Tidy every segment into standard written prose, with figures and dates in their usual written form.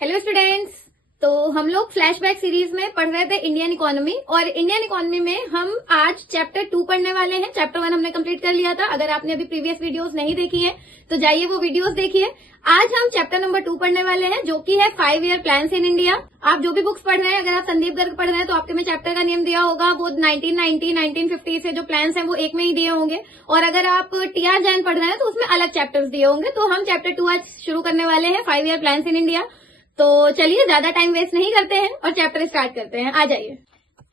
Hello students. तो हम लोग फ्लैशबैक सीरीज में पढ़ रहे थे इंडियन इकोनॉमी, और इंडियन इकोनॉमी में हम आज चैप्टर 2 पढ़ने वाले हैं। चैप्टर 1 हमने कंप्लीट कर लिया था। अगर आपने अभी प्रीवियस वीडियोस नहीं देखी हैं तो जाइए वो वीडियोस देखिए। आज हम चैप्टर नंबर 2 पढ़ने वाले हैं, जो कि है 5 ईयर प्लान्स इन इंडिया। आप जो भी बुक्स पढ़ रहे हैं, अगर आप संदीप गर्ग पढ़ रहे हैं तो आपके में चैप्टर का नियम दिया होगा, वो 1990 1950 से जो प्लान्स हैं वो एक में ही दिए होंगे। और अगर आप टीआर जैन पढ़ रहे हैं तो उसमें अलग चैप्टर्स दिए होंगे। तो हम चैप्टर 2 आज शुरू करने वाले हैं, 5 ईयर प्लान्स इन इंडिया। तो चलिए ज्यादा टाइम वेस्ट नहीं करते हैं और चैप्टर स्टार्ट करते हैं। आ जाइए।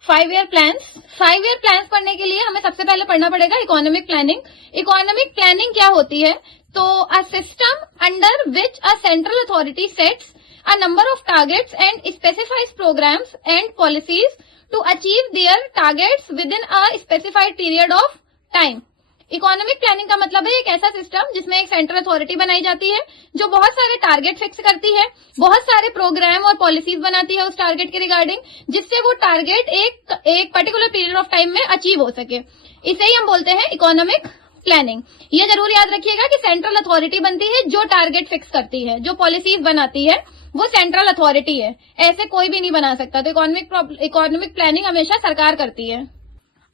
5 ईयर प्लान्स। 5 ईयर प्लान्स पढ़ने के लिए हमें सबसे पहले पढ़ना पड़ेगा इकोनॉमिक प्लानिंग। इकोनॉमिक प्लानिंग क्या होती है? तो a system under which a central authority sets a number of targets and specifies programmes and policies to achieve their targets within a specified period of time. Economic planning का मतलब है एक ऐसा system जिसमें एक central authority बनाई जाती है जो बहुत सारे टारगेट फिक्स करती है, बहुत सारे प्रोग्राम और पॉलिसीज बनाती है उस टारगेट के रिगार्डिंग, जिससे वो टारगेट एक पर्टिकुलर पीरियड ऑफ टाइम में अचीव हो सके। इसे ही हम बोलते हैं इकोनॉमिक प्लानिंग। ये जरूर याद रखिएगा कि सेंट्रल अथॉरिटी बनती है जो टारगेट फिक्स करती है, जो पॉलिसीज बनाती है वो सेंट्रल अथॉरिटी है, ऐसे कोई भी नहीं बना सकता। तो इकोनॉमिक प्लानिंग हमेशा सरकार करती है।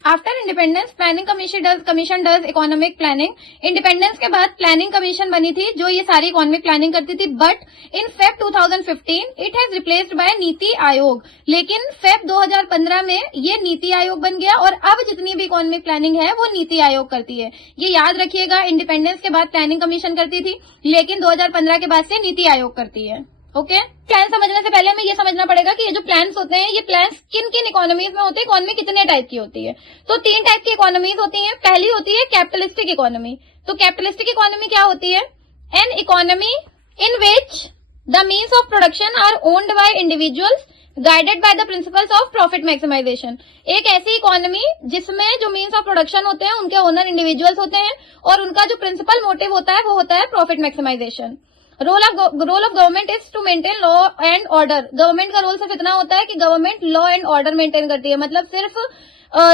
After independence planning commission does economic planning. Independence के बाद प्लानिंग कमीशन बनी थी जो ये सारी इकोनॉमिक प्लानिंग करती थी, but in Feb 2015 it has replaced by NITI Aayog. लेकिन फेब 2015 में ये नीति आयोग बन गया और अब जितनी भी इकोनॉमिक प्लानिंग है वो नीति आयोग करती है। ये याद रखिएगा, इंडिपेंडेंस के बाद प्लानिंग कमीशन करती थी, लेकिन 2015 के बाद से नीति आयोग करती है। ओके, प्लान समझने से पहले हमें ये समझना पड़ेगा कि ये जो प्लान्स होते हैं, ये प्लान्स किन किन इकोनॉमीज में होते हैं, इकोनॉमी कितने टाइप की होती है। तो 3 टाइप की इकोनॉमीज होती हैं। पहली होती है कैपिटलिस्टिक इकोनॉमी। तो कैपिटलिस्टिक इकोनॉमी क्या होती है? An economy in which the means of production are owned by individuals guided by the principles of profit maximisation. एक ऐसी इकोनॉमी जिसमें जो मीन्स ऑफ प्रोडक्शन होते हैं उनके ओनर इंडिविजुअल्स होते हैं और उनका जो प्रिंसिपल मोटिव होता है वो होता है profit maximisation. Role of government is to maintain law and order. Government का रोल सिर्फ इतना होता है कि government law and order maintain करती है, मतलब सिर्फ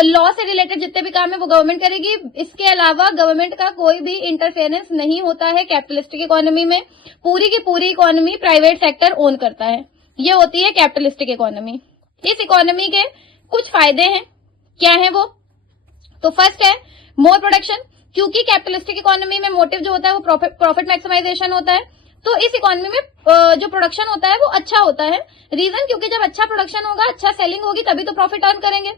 लॉ से रिलेटेड जितने भी काम है वो गवर्नमेंट करेगी। इसके अलावा गवर्नमेंट का कोई भी इंटरफेरेंस नहीं होता है कैपिटलिस्टिक इकोनॉमी में। पूरी की पूरी इकोनॉमी प्राइवेट सेक्टर ओन करता है। ये होती है कैपिटलिस्टिक इकोनॉमी। इस इकोनॉमी के कुछ फायदे हैं। क्या है वो? तो फर्स्ट है मोर प्रोडक्शन, क्योंकि कैपिटलिस्टिक इकोनॉमी में मोटिव जो होता है वो प्रॉफिट मैक्सिमाइजेशन होता है। तो इस इकोनॉमी में जो प्रोडक्शन होता है वो अच्छा होता है। रीजन, क्योंकि जब अच्छा प्रोडक्शन होगा, अच्छा सेलिंग होगी, तभी तो प्रॉफिट अर्न करेंगे।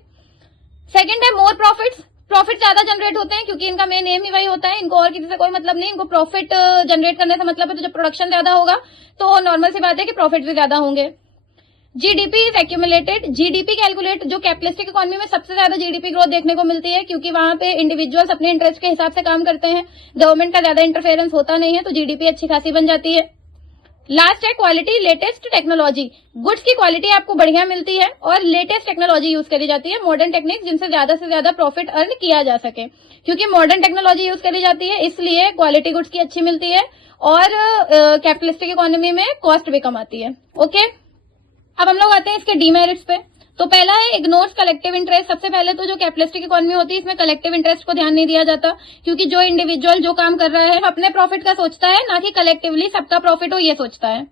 सेकंड है मोर प्रॉफिट्स। प्रॉफिट ज्यादा जनरेट होते हैं क्योंकि इनका मेन एम ही वही होता है, इनको और किसी से कोई मतलब नहीं, इनको प्रॉफिट जनरेट करने से मतलब है। तो जब प्रोडक्शन ज्यादा होगा तो नॉर्मल सी बात है कि प्रॉफिट भी ज्यादा होंगे। GDP is accumulated. GDP calculate, जो कैपिटलिस्टिक इकोनॉमी में सबसे ज्यादा जीडीपी ग्रोथ देखने को मिलती है, क्योंकि वहां पे इंडिविजुअल्स अपने इंटरेस्ट के हिसाब से काम करते हैं, गवर्नमेंट का ज्यादा इंटरफेरेंस होता नहीं है, तो जीडीपी अच्छी खासी बन जाती है। लास्ट है क्वालिटी, लेटेस्ट टेक्नोलॉजी। गुड्स की क्वालिटी आपको बढ़िया मिलती है और लेटेस्ट टेक्नोलॉजी यूज करी जाती है, मॉडर्न टेक्निक्स, जिनसे ज्यादा से ज्यादा प्रॉफिट अर्न किया जा सके। क्योंकि मॉडर्न टेक्नोलॉजी यूज करी जाती है इसलिए क्वालिटी गुड्स की अच्छी मिलती है और कैपिटलिस्टिक इकोनॉमी में कॉस्ट भी कम आती है। ओके, अब हम लोग आते हैं इसके डीमेरिट्स पे। तो पहला है इग्नोर्स कलेक्टिव इंटरेस्ट। सबसे पहले तो जो कैपिटलिस्टिक इकोनॉमी होती है इसमें कलेक्टिव इंटरेस्ट को ध्यान नहीं दिया जाता, क्योंकि जो इंडिविजुअल जो काम कर रहा है अपने प्रॉफिट का सोचता है, ना कि कलेक्टिवली सबका प्रॉफिट हो ये सोचता है।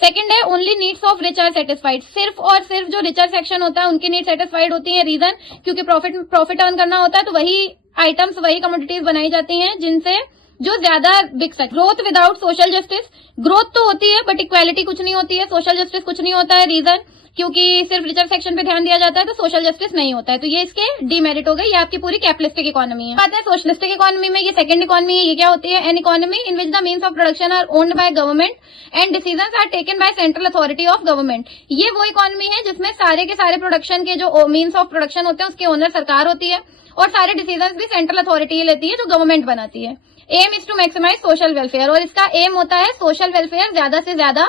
सेकंड है only needs of rich are satisfied. सिर्फ और सिर्फ जो रिचर सेक्शन होता है उनकी नीड सेटिस्फाइड होती है। रीजन, क्योंकि प्रॉफिट अर्न करना होता है तो वही आइटम्स, वही कमोडिटीज बनाई जाती हैं जिनसे जो ज्यादा बिक सके। Growth without social justice. Growth तो होती है बट इक्वालिटी कुछ नहीं होती है, सोशल जस्टिस कुछ नहीं होता है। रीजन, क्योंकि सिर्फ रिचर सेक्शन पे ध्यान दिया जाता है तो सोशल जस्टिस नहीं होता है। तो ये इसके डीमेरिट हो गए। ये आपकी पूरी कैपिटलिस्टिक इकोनॉमी है। बात है सोशलिस्टिक इकोनॉमी में, ये सेकंड इकोनॉमी है। ये क्या होती है? An economy in which the means of production are owned by government and decisions are taken by central authority of government. ये वो इकोनॉमी है जिसमें सारे के सारे प्रोडक्शन के जो मीन्स ऑफ प्रोडक्शन होते हैं उसके ओनर सरकार होती है और सारे डिसीजंस भी सेंट्रल अथॉरिटी लेती है जो गवर्नमेंट बनाती है। Aim is to maximise social welfare, और इसका एम होता है सोशल वेलफेयर ज्यादा से ज्यादा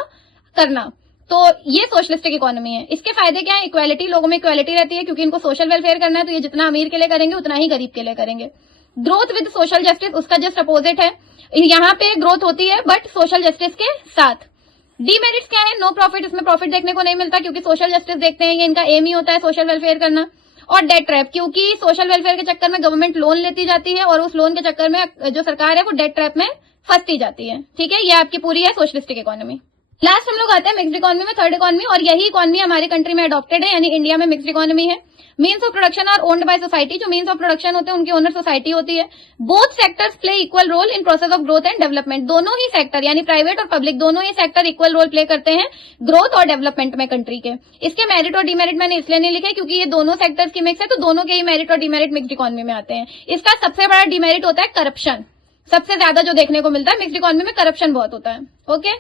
करना। तो ये सोशलिस्टिक इकोनॉमी है। इसके फायदे क्या है? इक्वालिटी, लोगों में इक्वालिटी रहती है क्योंकि इनको सोशल वेलफेयर करना है, तो ये जितना अमीर के लिए करेंगे उतना ही गरीब के लिए करेंगे। ग्रोथ विद सोशल जस्टिस, उसका जस्ट अपोजिट है। यहाँ पे ग्रोथ होती है बट सोशल जस्टिस के साथ। डीमेरिट्स क्या है? नो प्रॉफिट, इसमें प्रॉफिट देखने को नहीं मिलता क्योंकि सोशल जस्टिस देखते हैं, ये इनका एम ही होता है सोशल वेलफेयर करना। और डेट ट्रैप, क्योंकि सोशल वेलफेयर के चक्कर में गवर्नमेंट लोन लेती जाती है और उस लोन के चक्कर में जो सरकार है वो डेट ट्रैप में फंसती जाती है। ठीक है, ये आपकी पूरी है सोशलिस्टिक इकोनॉमी। लास्ट हम लोग आते हैं मिक्स्ड इकोनॉमी में, थर्ड इकोनॉमी, और यही इकोनॉमी हमारे कंट्री में अडॉप्टेड है, यानी इंडिया में मिक्स्ड इकोनॉमी है। Means of production are owned by society, जो मीन्स ऑफ प्रोडक्शन होते हैं उनकी ओनर सोसाइटी होती है। Both sectors play equal role in process of growth and development, दोनों ही सेक्टर यानी प्राइवेट और पब्लिक दोनों ही सेक्टर इक्वल रोल प्ले करते हैं ग्रोथ और डेवलपमेंट में कंट्री के। इसके मेरिट और डिमेरिट मैंने इसलिए नहीं लिखे क्योंकि ये दोनों सेक्टर्स की मिक्स है, तो दोनों के ही मेरिट और डिमेरिट मिक्स्ड इकोनॉमी में आते हैं। इसका सबसे बड़ा डिमेरिट होता है करप्शन, सबसे ज्यादा जो देखने को मिलता है मिक्स्ड इकोनॉमी में करप्शन बहुत होता है। ओके,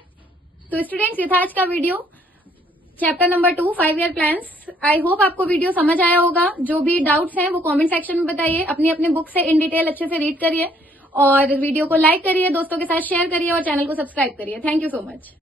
तो स्टूडेंट्स ये था आज का video, chapter number 2 5 year plans. I hope आपको वीडियो समझ आया होगा। जो भी डाउट्स हैं वो कमेंट सेक्शन में बताइए, अपनी अपनी बुक से इन डिटेल अच्छे से रीड करिए और वीडियो को लाइक करिए, दोस्तों के साथ शेयर करिए और चैनल को सब्सक्राइब करिए। Thank you so much.